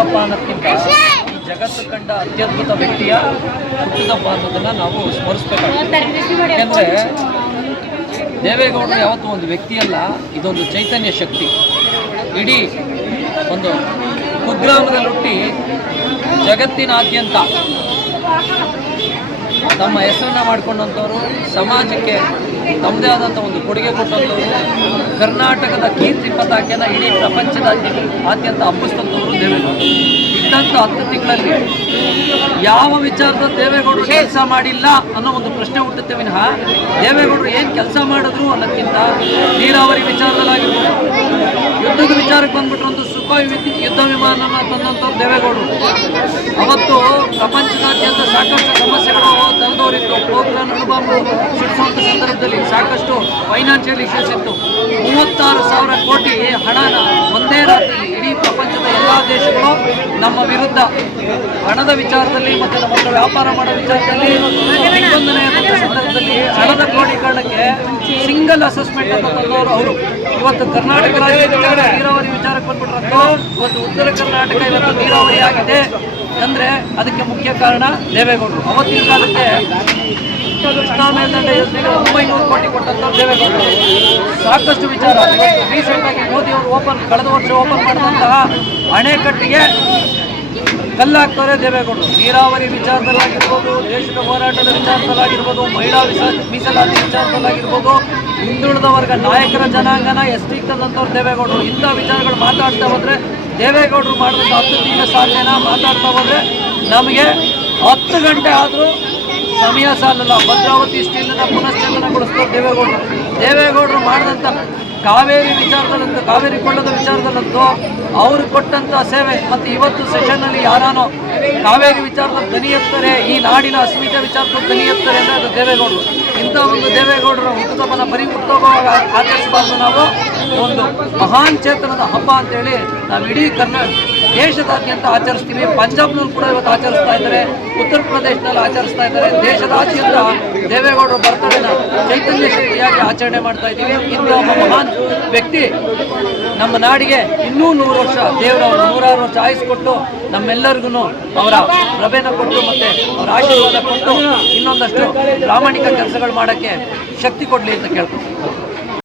ಅನ್ನೋದಕ್ಕಿಂತ ಈ ಜಗತ್ತು ಕಂಡ ಅತ್ಯದ್ಭುತ ವ್ಯಕ್ತಿಯ ಹುಟ್ಟಿದಪ್ಪ ಅನ್ನೋದನ್ನ ನಾವು ಸ್ಮರಿಸ್ಬೇಕಾಗುತ್ತೆ ಯಾಕಂದ್ರೆ ದೇವೇಗೌಡರು ಯಾವತ್ತೂ ಒಂದು ವ್ಯಕ್ತಿಯಲ್ಲ ಇದೊಂದು ಚೈತನ್ಯ ಶಕ್ತಿ. ಇಡೀ ಒಂದು ಕುಗ್ರಾಮದಲ್ಲಿ ಹುಟ್ಟಿ ಜಗತ್ತಿನಾದ್ಯಂತ ತಮ್ಮ ಹೆಸರನ್ನ ಮಾಡ್ಕೊಂಡಂಥವ್ರು ಸಮಾಜಕ್ಕೆ ತಮ್ಮದೇ ಆದಂಥ ಒಂದು ಕೊಡುಗೆ ಕೊಟ್ಟಂಥವ್ರು. ಕರ್ನಾಟಕದ ಕೀರ್ತಿ ಪತಾಕೆನ ಇಡೀ ಪ್ರಪಂಚದ ಆದ್ಯಂತ ಅಪ್ಪುಸ್ತಂತವರು ದೇವೇಗೌಡರು ಇದ್ದಂಥ ಹತ್ತು ತಿಂಗಳಲ್ಲಿ ಯಾವ ವಿಚಾರದ ದೇವೇಗೌಡರು ಕೆಲಸ ಮಾಡಿಲ್ಲ ಅನ್ನೋ ಒಂದು ಪ್ರಶ್ನೆ ಹುಟ್ಟುತ್ತೆ ವಿನಃ ದೇವೇಗೌಡರು ಏನು ಕೆಲಸ ಮಾಡಿದ್ರು ಅನ್ನೋಕ್ಕಿಂತ ನೀರಾವರಿ ವಿಚಾರದಲ್ಲಾಗಿರ್ಬೋದು, ಯುದ್ಧದ ವಿಚಾರಕ್ಕೆ ಬಂದ್ಬಿಟ್ರು ಒಂದು ಸುಖಾಯ್ ಯುದ್ಧ ವಿಮಾನ ತಂದಂಥವ್ರು ದೇವೇಗೌಡರು. ಅವತ್ತು ಪ್ರಪಂಚದಾದ್ಯಂತ ಸಾಕಷ್ಟು ಸಮಸ್ಯೆಗಳು ತಂದವರಿತ್ತು ಪೋಖ್ರಾನ್ ಅಣುಬಾಂಬು ಸಿಡಿಸುವಂಥ ಸಂದರ್ಭದಲ್ಲಿ ಸಾಕಷ್ಟು ಫೈನಾನ್ಷಿಯಲ್ ಇಶ್ಯೂಸ್ ಇತ್ತು. ಮೂವತ್ತಾರು ಸಾವಿರ ಕೋಟಿ ಹಣನ ಒಂದೇ ರಾತ್ರಿ ಇಡೀ ಪ್ರಪಂಚದ ಎಲ್ಲ ದೇಶಗಳು ನಮ್ಮ ವಿರುದ್ಧ ಹಣದ ವಿಚಾರದಲ್ಲಿ ಮತ್ತು ನಮ್ಮ ವ್ಯಾಪಾರ ಮಾಡೋ ವಿಚಾರದಲ್ಲಿ ಸಂದರ್ಭದಲ್ಲಿ ಕ್ರೋಢೀಕರಣಕ್ಕೆ ಸಿಂಗಲ್ ಅಸೆಸ್ಮೆಂಟ್ ಅಂತ ತಂದವರು ಅವರು. ಇವತ್ತು ಕರ್ನಾಟಕ ರಾಜ್ಯದ ನೀರಾವರಿ ವಿಚಾರಕ್ಕೆ ಬಂದ್ಬಿಟ್ರಂತೂ ಇವತ್ತು ಉತ್ತರ ಕರ್ನಾಟಕ ಇವತ್ತು ನೀರಾವರಿ ಆಗಿದೆ. ಅಂದ್ರೆ ಅದಕ್ಕೆ ಮುಖ್ಯ ಕಾರಣ ದೇವೇಗೌಡರು. ಅವತ್ತಿನ ಕಾಲಕ್ಕೆ ಕೃಷ್ಣಾ ಮೇಲ್ದಂಡೆ ಯೋಜನೆಗೆ ಒಂಬೈನೂರು ಕೋಟಿ ಕೊಟ್ಟಂತ ದೇವೇಗೌಡರು. ಸಾಕಷ್ಟು ವಿಚಾರ. ರೀಸೆಂಟ್ ಆಗಿ ಮೋದಿ ಅವರು ಓಪನ್ ಕಳೆದ ವರ್ಷ ಓಪನ್ ಮಾಡಿದಂತಹ ಅಣೆಕಟ್ಟಿಗೆ ಕಲ್ಲಾಗ್ತಾರೆ ದೇವೇಗೌಡರು. ನೀರಾವರಿ ವಿಚಾರದಲ್ಲಾಗಿರ್ಬೋದು, ದೇಶದ ಹೋರಾಟದ ವಿಚಾರದಲ್ಲಾಗಿರ್ಬೋದು, ಮಹಿಳಾ ಮೀಸಲಾತಿ ವಿಚಾರದಲ್ಲಾಗಿರ್ಬೋದು, ಹಿಂದುಳಿದ ವರ್ಗ ನಾಯಕರ ಜನಾಂಗನ ಎಸ್ ಟಿ ತಂದಂಥವ್ರು ದೇವೇಗೌಡರು. ಇಂಥ ವಿಚಾರಗಳು ಮಾತಾಡ್ತಾ ಹೋದ್ರೆ ದೇವೇಗೌಡರು ಮಾಡಿದಂಥ ತಿಂಗಳ ಸಾಧನೆನ ಮಾತಾಡ್ತಾ ಹೋದರೆ ನಮಗೆ ಹತ್ತು ಗಂಟೆ ಆದರೂ ಸಮಯ ಸಾಲಲ್ಲ. ಭದ್ರಾವತಿ ಸ್ಟೀಲನ್ನು ಪುನಶ್ಚೇತನಗೊಳಿಸ್ತಾರೆ ದೇವೇಗೌಡರು. ದೇವೇಗೌಡರು ಮಾಡಿದಂಥ ಕಾವೇರಿ ವಿಚಾರದಲ್ಲಂತೂ, ಕಾವೇರಿ ಕೊಳ್ಳದ ವಿಚಾರದಲ್ಲಂತೂ ಅವರು ಕೊಟ್ಟಂಥ ಸೇವೆ ಮತ್ತು ಇವತ್ತು ಸೆಷನ್ನಲ್ಲಿ ಯಾರಾನೋ ಕಾವೇರಿ ವಿಚಾರದಲ್ಲಿ ದನಿ ಎತ್ತಾರೆ, ಈ ನಾಡಿನ ಅಸ್ಮಿತೆ ವಿಚಾರದಲ್ಲಿ ದನಿ ಎತ್ತಾರೆ ಅಂದರೆ ಅದು ದೇವೇಗೌಡರು. ಇಂಥ ಒಂದು ದೇವೇಗೌಡರ ಹುಟ್ಟುಹಬ್ಬನ ಬರೀ ಹುಟ್ಟುಹಬ್ಬವಾಗ ಆಚರಿಸಬಾರ್ದು ನಾವು. ಒಂದು ಮಹಾನ್ ಚೇತನದ ಹಬ್ಬ ಅಂತೇಳಿ ನಾವು ಇಡೀ ಕರ್ನಾಟಕ ದೇಶದಾದ್ಯಂತ ಆಚರಿಸ್ತೀವಿ. ಪಂಜಾಬ್ನಲ್ಲಿ ಕೂಡ ಇವತ್ತು ಆಚರಿಸ್ತಾ ಇದ್ದಾರೆ. ಉತ್ತರ ಪ್ರದೇಶದಲ್ಲಿ ಆಚರಿಸ್ತಾ ಇದ್ದಾರೆ. ದೇಶದಾದ್ಯಂತ ದೇವೇಗೌಡರ ಬರ್ತಡೇನ ಚೈತನ್ಯ ಶಕ್ತಿಯಾಗಿ ಆಚರಣೆ ಮಾಡ್ತಾ ಇದ್ದೀವಿ. ಇಂದು ಒಬ್ಬ ಮಹಾನ್ ವ್ಯಕ್ತಿ ನಮ್ಮ ನಾಡಿಗೆ ಇನ್ನೂ ನೂರು ವರ್ಷ ದೇವರವರು ನೂರಾರು ವರ್ಷ ಆಯುಸ್ಕೊಟ್ಟು ನಮ್ಮೆಲ್ಲರಿಗೂ ಅವರ ಪ್ರಭೆನ ಕೊಟ್ಟು ಮತ್ತೆ ಅವರ ಆಶೀರ್ವಾದ ಕೊಟ್ಟು ಇನ್ನೊಂದಷ್ಟು ಪ್ರಾಮಾಣಿಕ ಕೆಲಸಗಳು ಮಾಡೋಕ್ಕೆ ಶಕ್ತಿ ಕೊಡಲಿ ಅಂತ ಕೇಳ್ಕೊತೀನಿ